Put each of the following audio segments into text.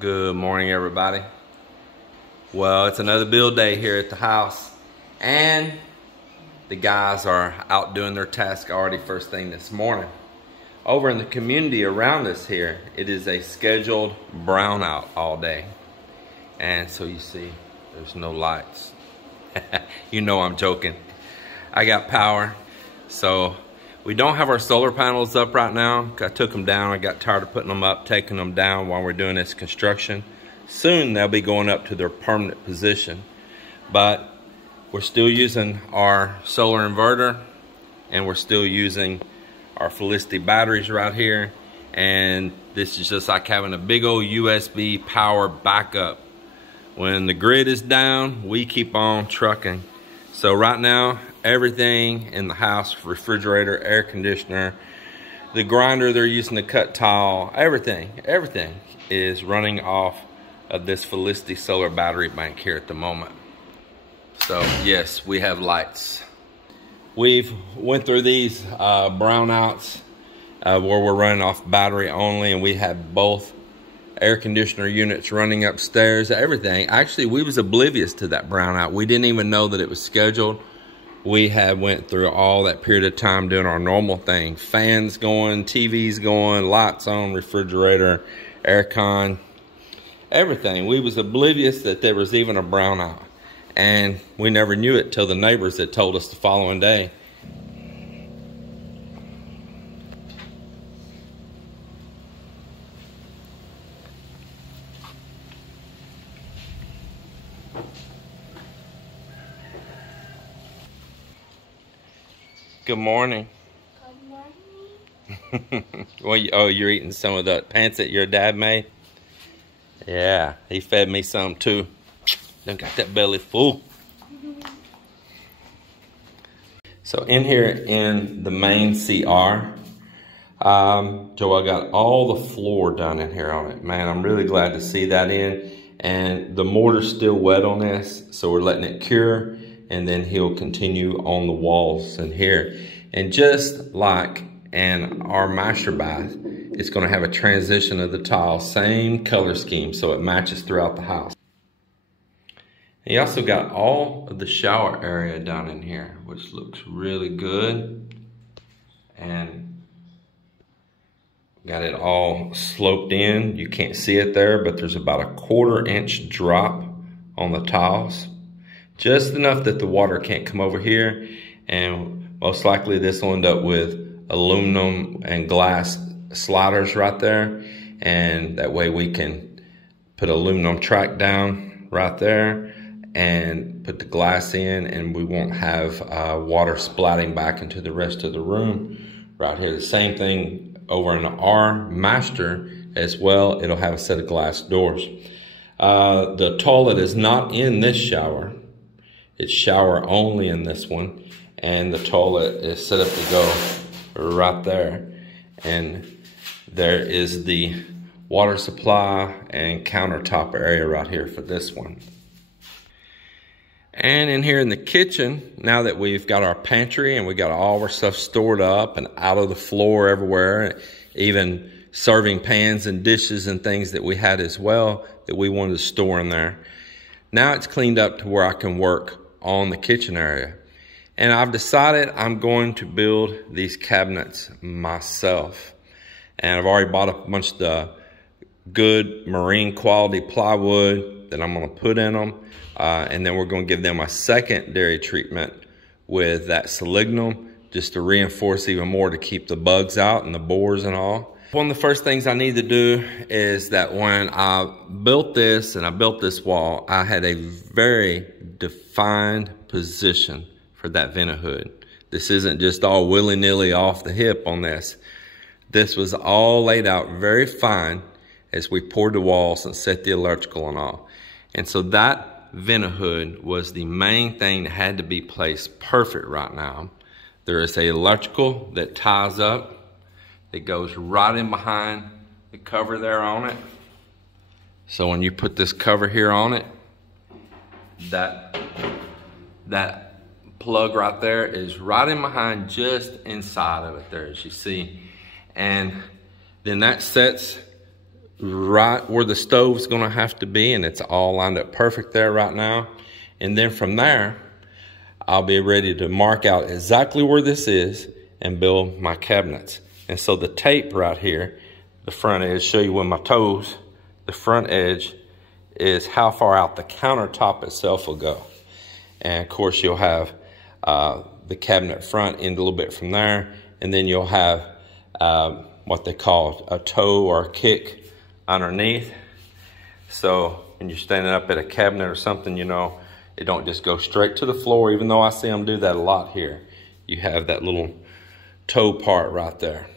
Good morning, everybody. Well, it's another build day here at the house, and the guys are out doing their task already first thing this morning. Over in the community around us here, it is a scheduled brownout all day. And so you see, there's no lights. You know I'm joking. I got power, so we don't have our solar panels up right now. I took them down. I got tired of putting them up, taking them down while we're doing this construction. Soon they'll be going up to their permanent position. But we're still using our solar inverter, and we're still using our Felicity batteries right here. And this is just like having a big old USB power backup. When the grid is down, we keep on trucking. So right now, everything in the house, refrigerator, air conditioner, the grinder they're using to cut tile, everything is running off of this Felicity solar battery bank here at the moment. So yes, we have lights. We've went through these brownouts where we're running off battery only, and we have both air conditioner units running upstairs, everything. Actually, we was oblivious to that brownout. We didn't even know that it was scheduled. We had went through all that period of time doing our normal thing. Fans going, TVs going, lights on, refrigerator, aircon, everything. We was oblivious that there was even a brownout. And we never knew it till the neighbors had told us the following day. Good morning. Good morning. Well, oh, you're eating some of the pants that your dad made? Yeah, he fed me some too. Done got that belly full. So in here in the main CR, Joe, I got all the floor done in here on it. Man, I'm really glad to see that in. And the mortar's still wet on this, so we're letting it cure. And then he'll continue on the walls in here. And just like in our master bath, it's gonna have a transition of the tile, same color scheme, so it matches throughout the house. He also got all of the shower area down in here, which looks really good. And got it all sloped in. You can't see it there, but there's about a 1/4 inch drop on the tiles. Just enough that the water can't come over here, and most likely this will end up with aluminum and glass sliders right there, and that way we can put aluminum track down right there and put the glass in, and we won't have water splatting back into the rest of the room right here. The same thing over in our master as well. It'll have a set of glass doors. The toilet is not in this shower. It's shower only in this one, and the toilet is set up to go right there. And there is the water supply and countertop area right here for this one. And in here in the kitchen, now that we've got our pantry and we got all our stuff stored up and out of the floor everywhere, even serving pans and dishes and things that we had as well that we wanted to store in there. Now it's cleaned up to where I can work on the kitchen area. And I've decided I'm going to build these cabinets myself. And I've already bought a bunch of the good marine quality plywood that I'm gonna put in them. And then we're gonna give them a secondary treatment with that selenium just to reinforce even more to keep the bugs out and the boars and all. One of the first things I need to do is that when I built this and I built this wall, I had a very defined position for that vent hood. This isn't just all willy-nilly off the hip on this. This was all laid out very fine as we poured the walls and set the electrical and all. And so that vent hood was the main thing that had to be placed perfect right now. There is a electrical that ties up. It goes right in behind the cover there on it. So when you put this cover here on it, that plug right there is right in behind, just inside of it there, as you see. And then that sets right where the stove's gonna have to be, and it's all lined up perfect there right now. And then from there, I'll be ready to mark out exactly where this is and build my cabinets. And so the tape right here, the front edge, show you with my toes, the front edge is how far out the countertop itself will go. And of course you'll have the cabinet front end a little bit from there, and then you'll have what they call a toe or a kick underneath. So when you're standing up at a cabinet or something, you know, it don't just go straight to the floor, even though I see them do that a lot here. You have that little toe part right there.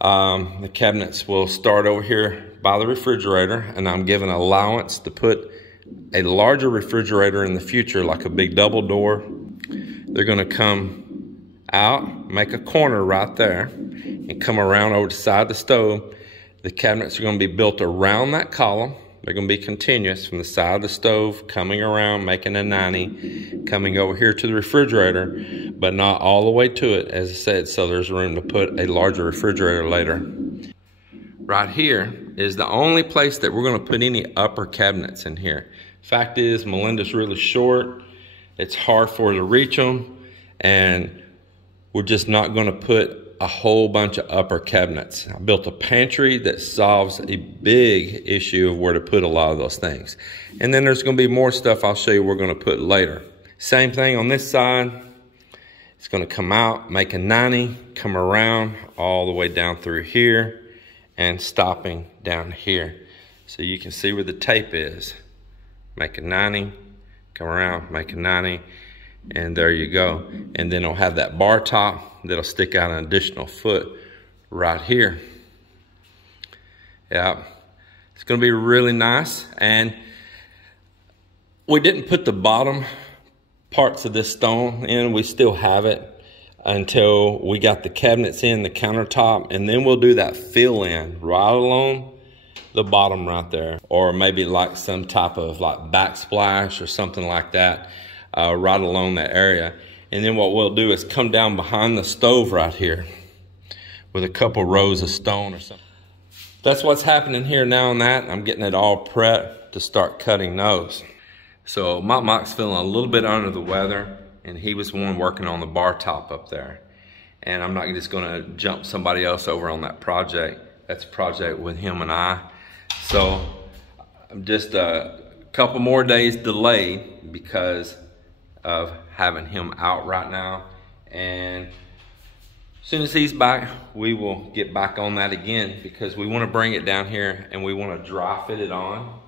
The cabinets will start over here by the refrigerator, and I'm given allowance to put a larger refrigerator in the future, like a big double door. They're gonna come out, make a corner right there, and come around over the side of the stove. The cabinets are gonna be built around that column. They're gonna be continuous from the side of the stove, coming around, making a 90, coming over here to the refrigerator, but not all the way to it, as I said, so there's room to put a larger refrigerator later. Right here is the only place that we're gonna put any upper cabinets in here. Fact is, Melinda's really short. It's hard for her to reach them, and we're just not gonna put a whole bunch of upper cabinets. I built a pantry that solves a big issue of where to put a lot of those things. And then there's gonna be more stuff I'll show you we're gonna put later. Same thing on this side. It's gonna come out, make a 90, come around all the way down through here and stopping down here. So you can see where the tape is. Make a 90, come around, make a 90, and there you go. And then it'll have that bar top that'll stick out an additional foot right here. Yeah, it's gonna be really nice. And we didn't put the bottom parts of this stone in. We still have it until we got the cabinets in, the countertop, and then we'll do that fill in right along the bottom right there, or maybe like some type of like backsplash or something like that, right along that area. And then what we'll do is come down behind the stove right here with a couple rows of stone or something. That's what's happening here now and that. I'm getting it all prepped to start cutting those. So Mak Mak's feeling a little bit under the weather, and he was the one working on the bar top up there. And I'm not just gonna jump somebody else over on that project. That's a project with him and I. So I'm just a couple more days delayed because of having him out right now. And as soon as he's back, we will get back on that again, because we want to bring it down here and we want to dry fit it on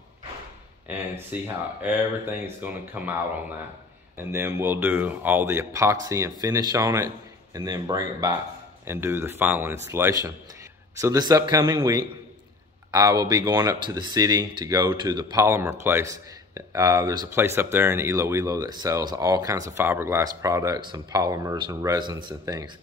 and see how everything is going to come out on that. And then we'll do all the epoxy and finish on it, and then bring it back and do the final installation. So this upcoming week, I will be going up to the city to go to the polymer place. There's a place up there in Iloilo that sells all kinds of fiberglass products and polymers and resins and things.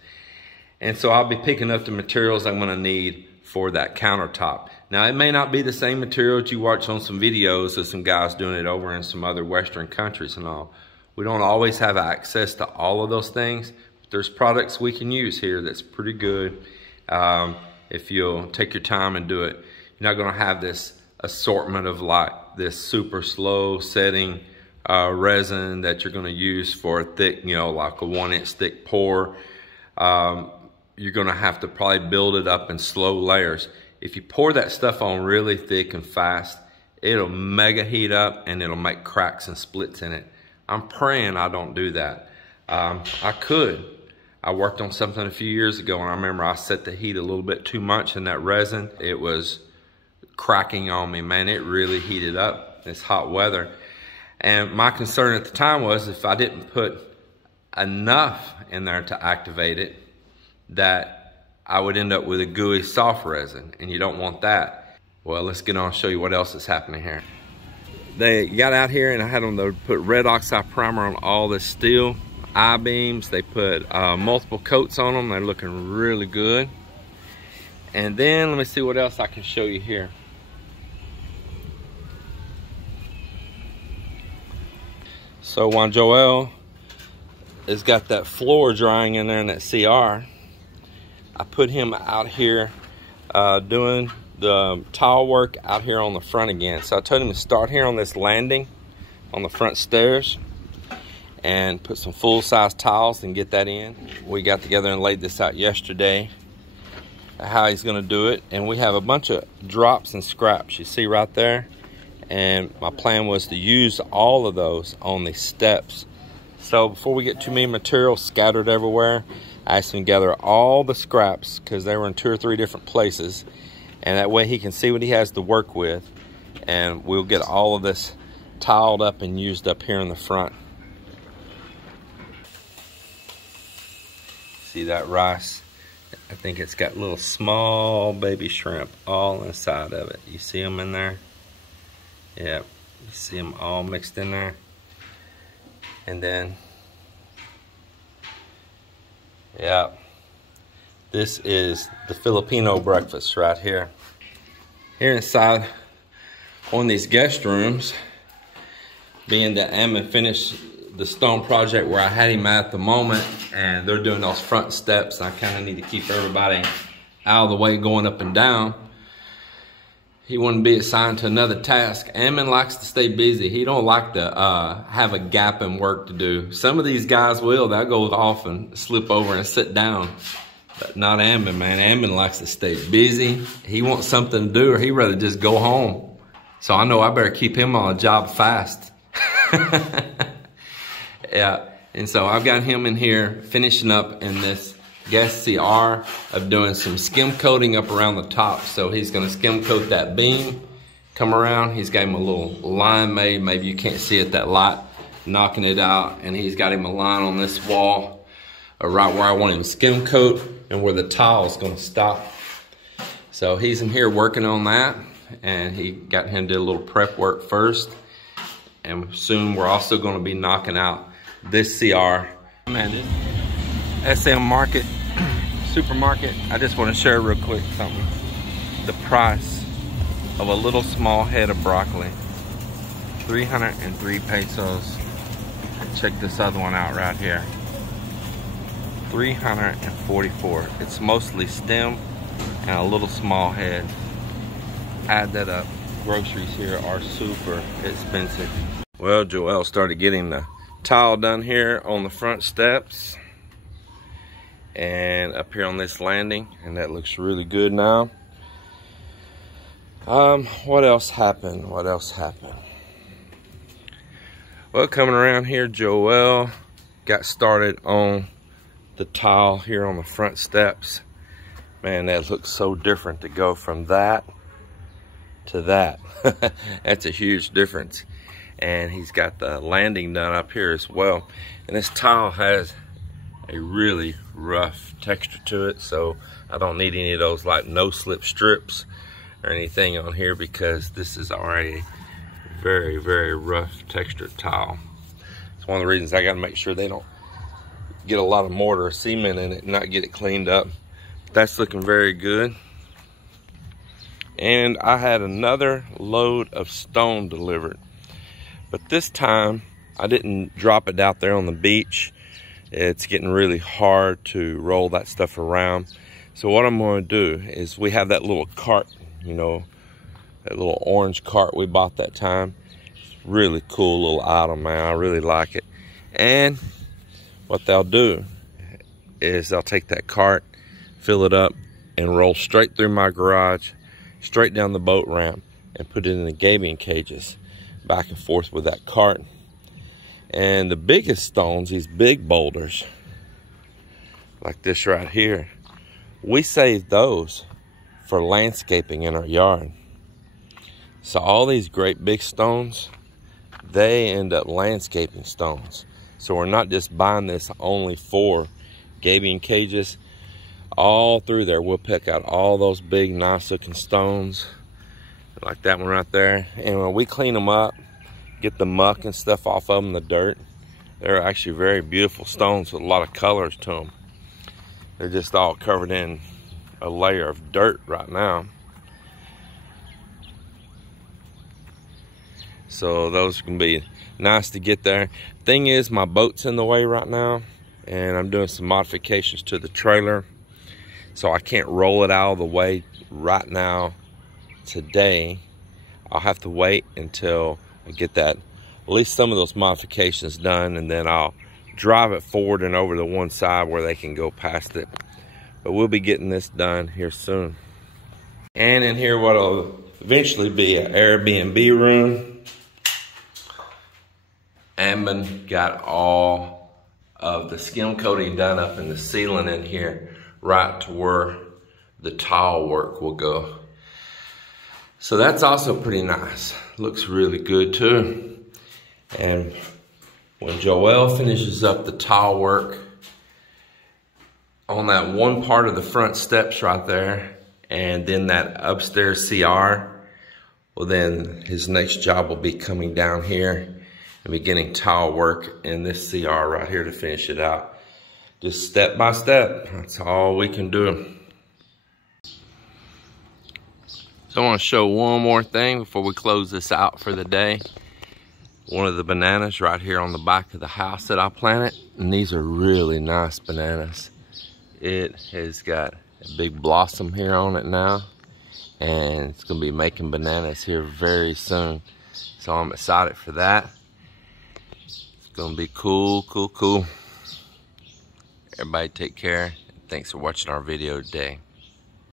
And so I'll be picking up the materials I'm gonna need for that countertop. Now, it may not be the same material that you watch on some videos of some guys doing it over in some other Western countries and all. We don't always have access to all of those things, but there's products we can use here that's pretty good. If you'll take your time and do it, you're not gonna have this assortment of like this super slow setting resin that you're gonna use for a thick, you know, like a 1-inch thick pour. You're gonna have to probably build it up in slow layers. If you pour that stuff on really thick and fast, it'll mega heat up and it'll make cracks and splits in it. I'm praying I don't do that. I could. I worked on something a few years ago, and I remember I set the heat a little bit too much in that resin. It was cracking on me, man. It really heated up this hot weather. And my concern at the time was if I didn't put enough in there to activate it, that I would end up with a gooey soft resin, and you don't want that. Well, let's get on and show you what else is happening here. They got out here and I had them to put red oxide primer on all this steel I-beams. They put multiple coats on them. They're looking really good. And then let me see what else I can show you here. So while Joel has got that floor drying in there in that CR, I put him out here doing the tile work out here on the front again. So I told him to start here on this landing on the front stairs and put some full-size tiles and get that in. We got together and laid this out yesterday, how he's gonna do it. And we have a bunch of drops and scraps, you see right there. And my plan was to use all of those on the steps. So before we get too many materials scattered everywhere, I asked him to gather all the scraps because they were in 2 or 3 different places. And that way he can see what he has to work with. And we'll get all of this tiled up and used up here in the front. See that rice? I think it's got little small baby shrimp all inside of it. You see them in there? Yep, you see them all mixed in there. And then, yeah, this is the Filipino breakfast right here. Here inside one of these guest rooms, being that Ammon finished the stone project where I had him at the moment, and they're doing those front steps. I kind of need to keep everybody out of the way going up and down. He wouldn't be assigned to another task. Ammon likes to stay busy. He don't like to have a gap in work to do. Some of these guys will. They'll go off and slip over and sit down. But not Ammon, man. Ammon likes to stay busy. He wants something to do, or he'd rather just go home. So I know I better keep him on a job fast. Yeah, and so I've got him in here finishing up in this guest CR of doing some skim coating up around the top. So he's gonna skim coat that beam, come around. He's got him a little line made. Maybe you can't see it that light, knocking it out. And he's got him a line on this wall right where I want him to skim coat and where the tile is gonna stop. So he's in here working on that, and he got him to do a little prep work first. And soon we're also gonna be knocking out this CR. Man, this SM Market, supermarket, I just want to share real quick something. The price of a little small head of broccoli, 303 pesos. Check this other one out right here, 344. It's mostly stem and a little small head. Add that up. Groceries here are super expensive. Well, Joel started getting the tile done here on the front steps and up here on this landing, and that looks really good now. What else happened? Well, coming around here, Joel got started on the tile here on the front steps. Man, that looks so different to go from that to that. That's a huge difference. And he's got the landing done up here as well. And this tile has a really rough texture to it, so I don't need any of those like no slip strips or anything on here, because this is already a very, very rough textured tile. It's one of the reasons I got to make sure they don't get a lot of mortar or cement in it and not get it cleaned up. That's looking very good. And I had another load of stone delivered. But this time, I didn't drop it out there on the beach. It's getting really hard to roll that stuff around. So what I'm going to do is, we have that little cart, you know, that little orange cart we bought that time. It's really cool little item, man. I really like it. And what they'll do is they'll take that cart, fill it up, and roll straight through my garage, straight down the boat ramp, and put it in the gaming cages, back and forth with that cart. And the biggest stones, these big boulders, like this right here, we save those for landscaping in our yard. So all these great big stones, they end up landscaping stones. So we're not just buying this only for gaming cages. All through there, we'll pick out all those big, nice looking stones, like that one right there. And when we clean them up, get the muck and stuff off of them, the dirt, they're actually very beautiful stones with a lot of colors to them. They're just all covered in a layer of dirt right now. So those can be nice to get there. Thing is, my boat's in the way right now, and I'm doing some modifications to the trailer, so I can't roll it out of the way right now today. I'll have to wait until I get that, at least some of those modifications done, and then I'll drive it forward and over to one side where they can go past it. But we'll be getting this done here soon. And in here, what'll eventually be an Airbnb room. Amon got all of the skim coating done up in the ceiling in here, right to where the tile work will go. So that's also pretty nice. Looks really good too. And when Joelle finishes up the tile work on that one part of the front steps right there, and then that upstairs CR, well then his next job will be coming down here and beginning tile work in this CR right here to finish it out. Just step by step, that's all we can do. So I want to show one more thing before we close this out for the day. One of the bananas right here on the back of the house that I planted, and these are really nice bananas. It has got a big blossom here on it now, and it's going to be making bananas here very soon. So I'm excited for that. It's going to be cool, cool, cool. Everybody take care. Thanks for watching our video today.